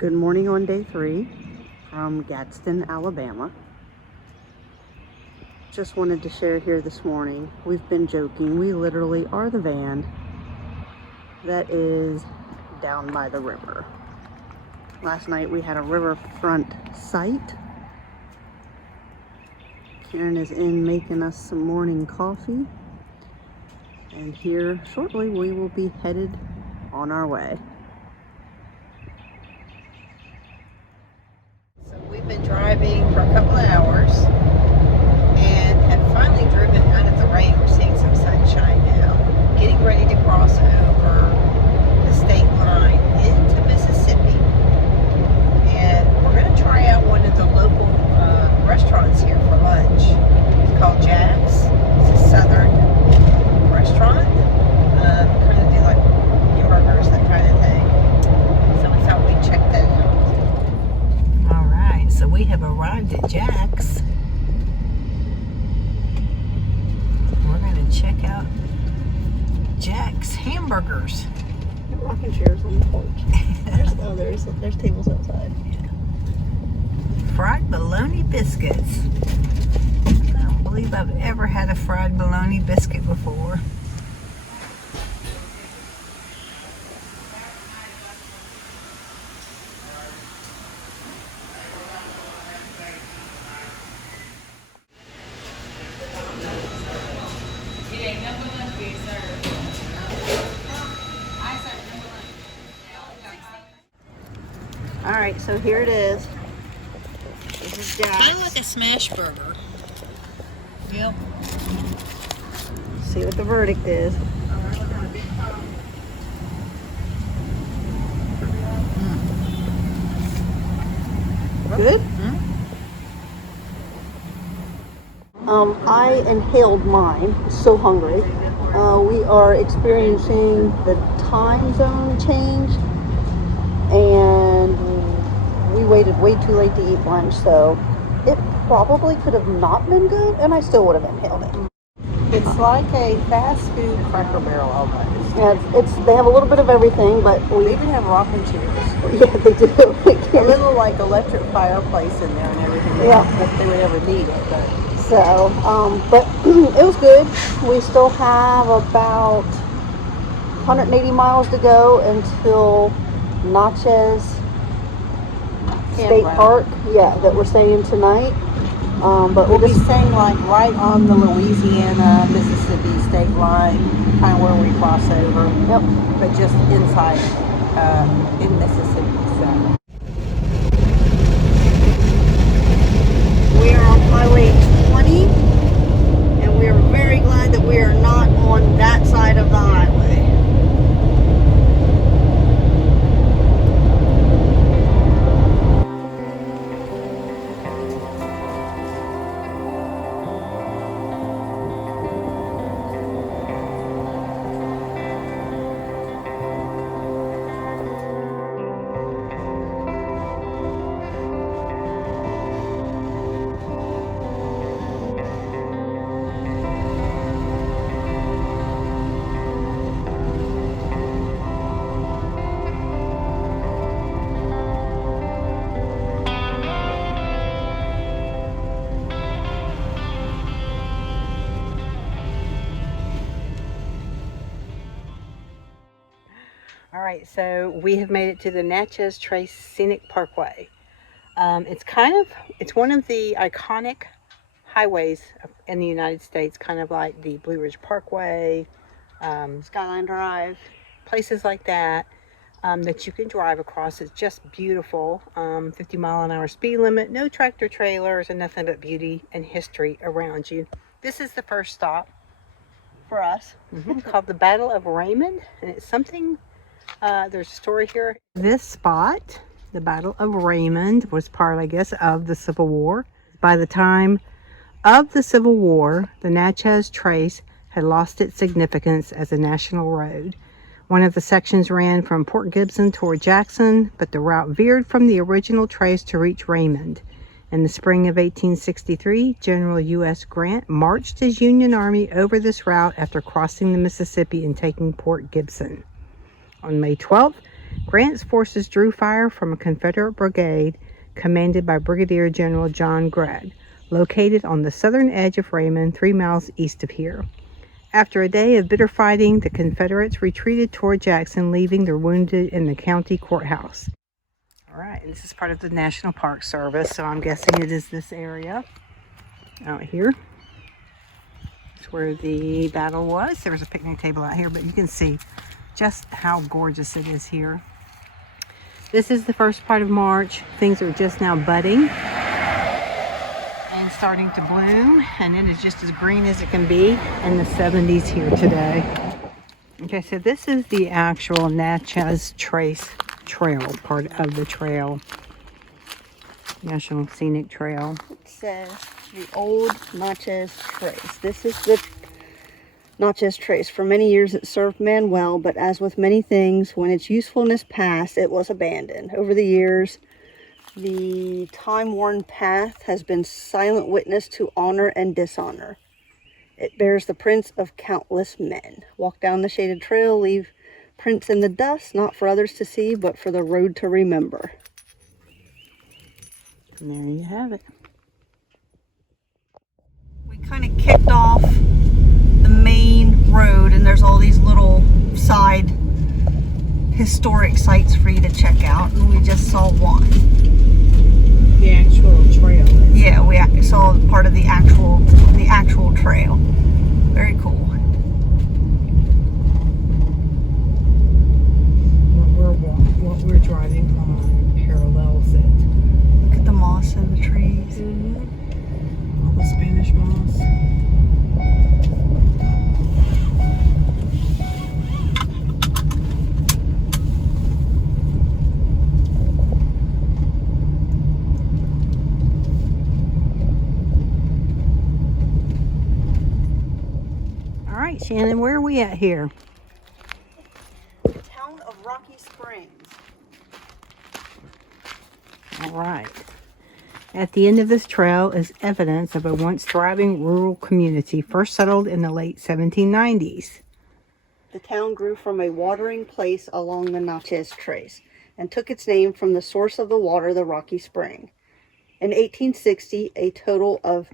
Good morning on day 3 from Gadsden, Alabama. Just wanted to share here this morning. We've been joking. We literally are the van that is down by the river. Last night we had a riverfront site. Karen is in making us some morning coffee. And here shortly we will be headed on our way. We've been driving for a couple of hours and have finally driven out of the rain. We're seeing some sunshine now. Getting ready to cross over the state line into Mississippi. And we're going to try out one of the local restaurants here for lunch. It's called Jack's. It's a southern restaurant. Kind of do like hamburgers, that kind of thing. So we thought we'd check that out. So we have arrived at Jack's. We're going to check out Jack's Hamburgers. Rocking chairs on the porch. There's tables outside. Yeah. Fried bologna biscuits. I don't believe I've ever had a fried bologna biscuit before. Alright, so here it is. This is Jack's. Kind of like a smash burger. Yep. See what the verdict is. Good? I inhaled mine. So hungry. We are experiencing the time zone change, and we waited way too late to eat lunch, so it probably could have not been good, and I still would have inhaled it. It's like a fast food Cracker Barrel almost. Yeah, they have a little bit of everything, but They even have rocking chairs. yeah, they do. A little like electric fireplace in there and everything. Yeah. If they would ever need it. But. So, but it was good. We still have about 180 miles to go until Natchez State Park. Yeah, that we're staying tonight. But we'll be staying like right on the Louisiana, Mississippi state line, kind of where we cross over. Yep. But just inside, in Mississippi. So. We are on Highway 20, and we are very glad that we are not on that side of the highway. All right, so we have made it to the Natchez Trace Scenic Parkway. It's one of the iconic highways in the United States, kind of like the Blue Ridge Parkway, Skyline Drive. places like that that you can drive across. It's just beautiful. 50-mile-an-hour speed limit, no tractor trailers, and nothing but beauty and history around you. This is the first stop For us. called the Battle of Raymond, and it's something. There's a story here. This spot, the Battle of Raymond, was part, I guess, of the Civil War. By the time of the Civil War, the Natchez Trace had lost its significance as a national road. One of the sections ran from Port Gibson toward Jackson, but the route veered from the original trace to reach Raymond. In the spring of 1863, General U.S. Grant marched his Union Army over this route after crossing the Mississippi and taking Port Gibson. On May 12th, Grant's forces drew fire from a Confederate brigade commanded by Brigadier General John Gregg, located on the southern edge of Raymond, 3 miles east of here. After a day of bitter fighting, the Confederates retreated toward Jackson, leaving their wounded in the county courthouse. All right, and this is part of the National Park Service, so I'm guessing it is this area out here. It's where the battle was. There was a picnic table out here, but you can see just how gorgeous it is here. This is the first part of March. Things are just now budding and starting to bloom, and it is just as green as it can be in the 70s here today. Okay, so this is the actual Natchez Trace Trail, part of the trail. National Scenic Trail. It says the old Natchez Trace. This is the Natchez Trace. For many years it served man well, but as with many things, when its usefulness passed, it was abandoned. Over the years, the time-worn path has been silent witness to honor and dishonor. It bears the prints of countless men. Walk down the shaded trail, leave prints in the dust, not for others to see, but for the road to remember. And there you have it. We kind of kicked off the main road, and there's all these little side historic sites for you to check out, and we just saw one. The actual trail. Yeah, we saw part of the actual trail. Very cool. What we're driving on parallels it. Look at the moss in the trees. Mm-hmm. All the Spanish moss. All right, Shannon, where are we at here? The town of Rocky Springs. All right. At the end of this trail is evidence of a once thriving rural community first settled in the late 1790s. The town grew from a watering place along the Natchez Trace and took its name from the source of the water, the Rocky Spring. In 1860, a total of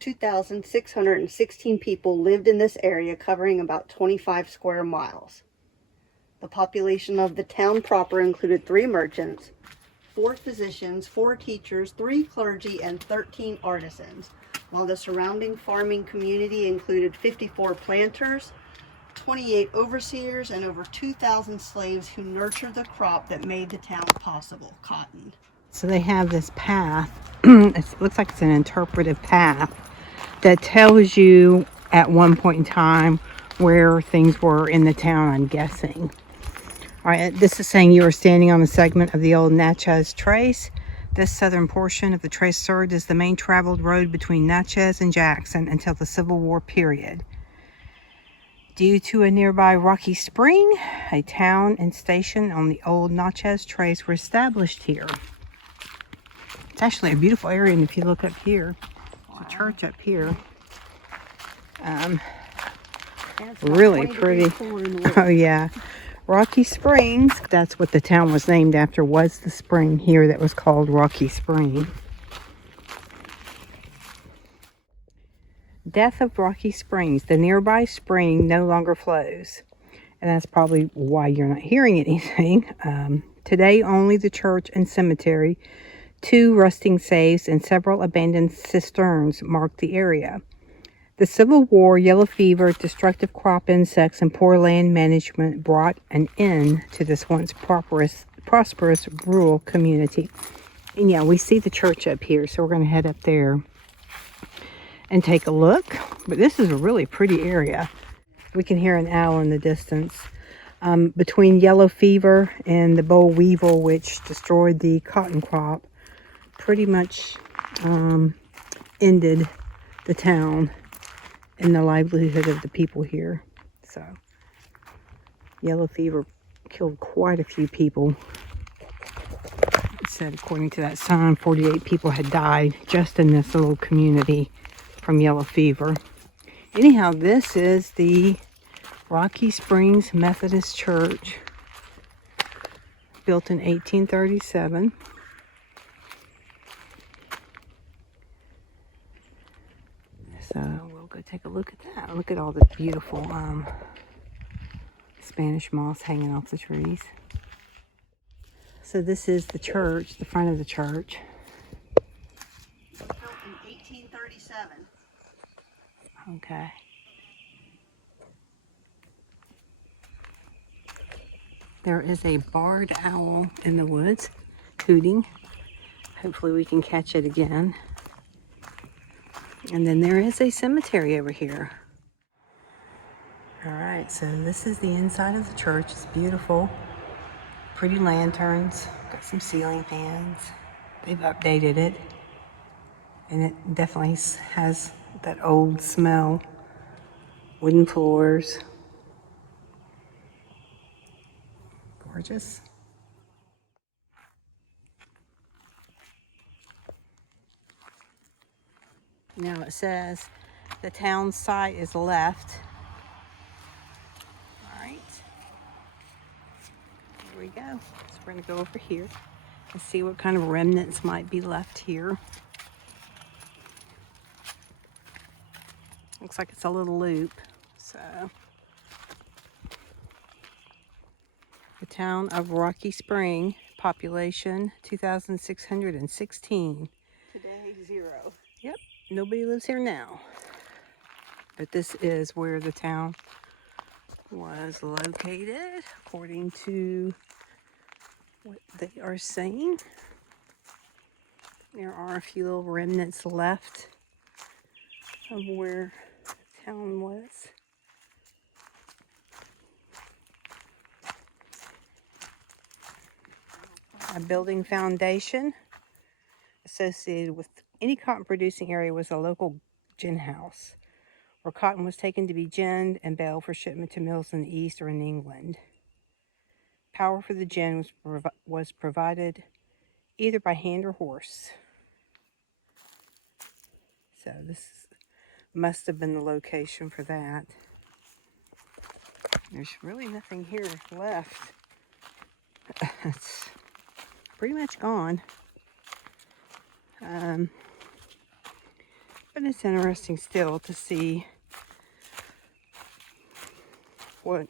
2,616 people lived in this area, covering about 25 square miles. The population of the town proper included 3 merchants, 4 physicians, 4 teachers, 3 clergy, and 13 artisans, while the surrounding farming community included 54 planters, 28 overseers, and over 2,000 slaves who nurtured the crop that made the town possible, cotton. So they have this path. It looks like it's an interpretive path that tells you at one point in time where things were in the town, I'm guessing. All right, this is saying you are standing on a segment of the old Natchez Trace. This southern portion of the trace served as the main traveled road between Natchez and Jackson until the Civil War period. Due to a nearby Rocky Spring, a town and station on the old Natchez Trace were established here. It's actually a beautiful area, and if you look up here, there's a church up here. Really pretty. Oh yeah. Rocky Springs, that's what the town was named after, was the spring here that was called Rocky Spring. Death of Rocky Springs. The nearby spring no longer flows. And that's probably why you're not hearing anything. Today, only the church and cemetery, 2 rusting safes, and several abandoned cisterns mark the area. The Civil War, yellow fever, destructive crop insects, and poor land management brought an end to this once prosperous rural community. And yeah, we see the church up here, so we're going to head up there and take a look. But this is a really pretty area. We can hear an owl in the distance. Between yellow fever and the boll weevil, which destroyed the cotton crop, pretty much ended the town and the livelihood of the people here. So yellow fever killed quite a few people. It said, according to that sign, 48 people had died just in this little community from yellow fever. Anyhow, this is the Rocky Springs Methodist Church. built in 1837. So we'll go take a look at that. Look at all the beautiful Spanish moss hanging off the trees. So this is the church, the front of the church. Built in 1837. Okay. There is a barred owl in the woods hooting. Hopefully we can catch it again. And then there is a cemetery over here. All right, so this is the inside of the church. It's beautiful. Pretty lanterns. Got some ceiling fans. They've updated it. And it definitely has that old smell. Wooden floors. Gorgeous. Now it says the town site is left. All right. Here we go. So we're going to go over here and see what kind of remnants might be left here. Looks like it's a little loop. So the town of Rocky Spring, population 2,616. Today, 0. Yep, nobody lives here now. But this is where the town was located, according to what they are saying. There are a few little remnants left of where the town was. A building foundation associated with any cotton producing area was a local gin house, where cotton was taken to be ginned and baled for shipment to mills in the East or in England. Power for the gin was provided either by hand or horse. So this must have been the location for that. There's really nothing here left. It's pretty much gone. But it's interesting still to see what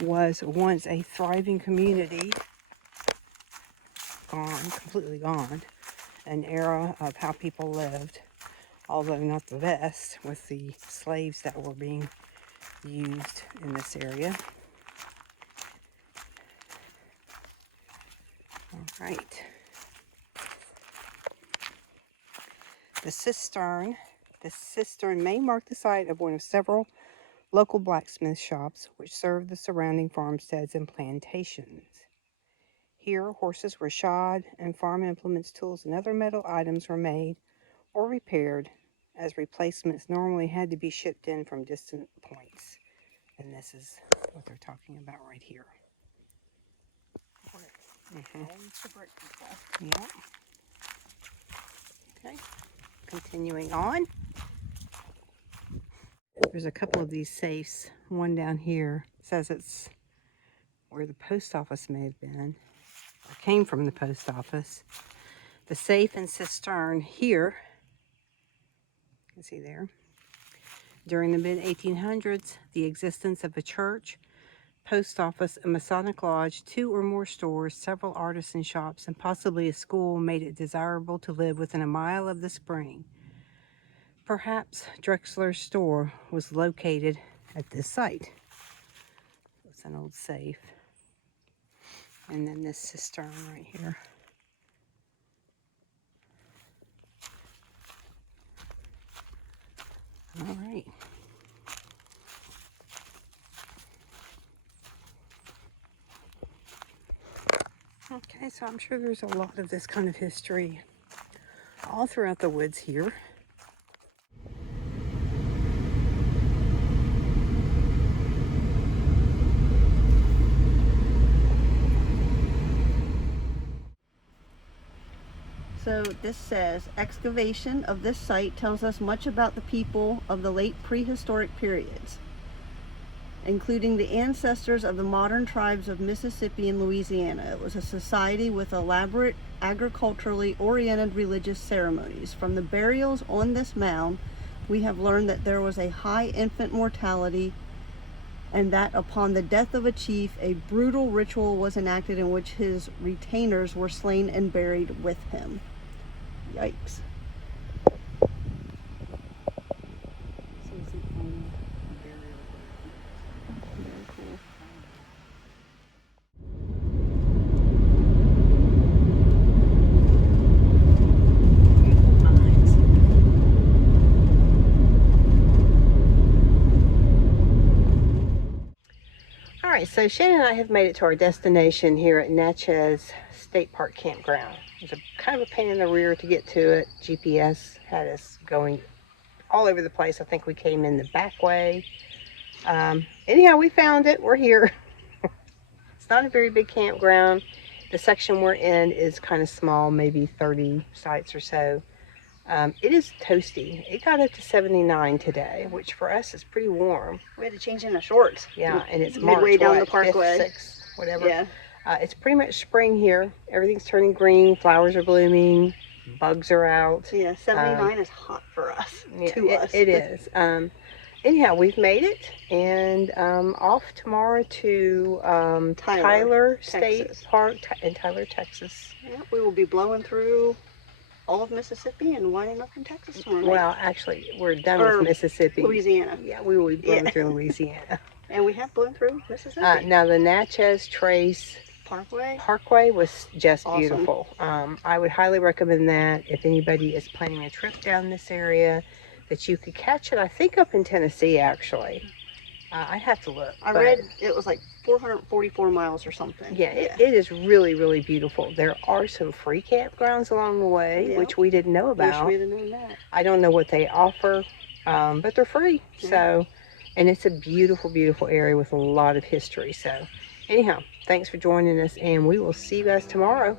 was once a thriving community gone, completely gone. An era of how people lived, although not the best, with the slaves that were being used in this area. All right. The cistern. The cistern may mark the site of one of several local blacksmith shops which served the surrounding farmsteads and plantations. Here, horses were shod, and farm implements, tools, and other metal items were made or repaired, as replacements normally had to be shipped in from distant points. And this is what they're talking about right here. Yeah. Okay. Continuing on. There's a couple of these safes. One down here says it's where the post office may have been, or came from the post office. The safe and cistern here, you can see there. During the mid-1800s, the existence of a church, post office, a Masonic lodge, 2 or more stores, several artisan shops, and possibly a school made it desirable to live within a mile of the spring. Perhaps Drexler's store was located at this site. It's an old safe. And then this cistern right here. All right. Okay, so I'm sure there's a lot of this kind of history all throughout the woods here. So this says, excavation of this site tells us much about the people of the late prehistoric periods. including the ancestors of the modern tribes of Mississippi and Louisiana. It was a society with elaborate, agriculturally oriented religious ceremonies. From the burials on this mound, we have learned that there was a high infant mortality, and that upon the death of a chief, a brutal ritual was enacted in which his retainers were slain and buried with him. Yikes. All right, so Shannon and I have made it to our destination here at Natchez State Park Campground. It was kind of a pain in the rear to get to it. GPS had us going all over the place. I think we came in the back way. Anyhow, we found it. We're here. It's not a very big campground. The section we're in is kind of small, maybe 30 sites or so. It is toasty. It got up to 79 today, which for us is pretty warm. We had to change into shorts. Yeah, and it's midway March, down what, the parkway. 5th, 6th, whatever. Yeah. It's pretty much spring here. Everything's turning green. Flowers are blooming. Bugs are out. Yeah, 79 is hot for us. Yeah, it is. Anyhow, we've made it, and off tomorrow to Tyler State Park in Tyler, Texas. Yeah, we will be blowing through all of Mississippi and winding up in Texas tomorrow night. Well, actually, we're done with Mississippi. Louisiana. Yeah, we will be blowing through Louisiana. And we have blown through Mississippi. Now, the Natchez Trace Parkway was just awesome. Beautiful. I would highly recommend that if anybody is planning a trip down this area, that you could catch it. I think up in Tennessee, actually. I'd have to look. I read it was like 444 miles or something. Yeah, it is really, really beautiful. There are some free campgrounds along the way, which we didn't know about. Wish we'd have known that. I don't know what they offer, but they're free. Yeah. So, and it's a beautiful, beautiful area with a lot of history. So, anyhow, thanks for joining us, and we will see you guys tomorrow.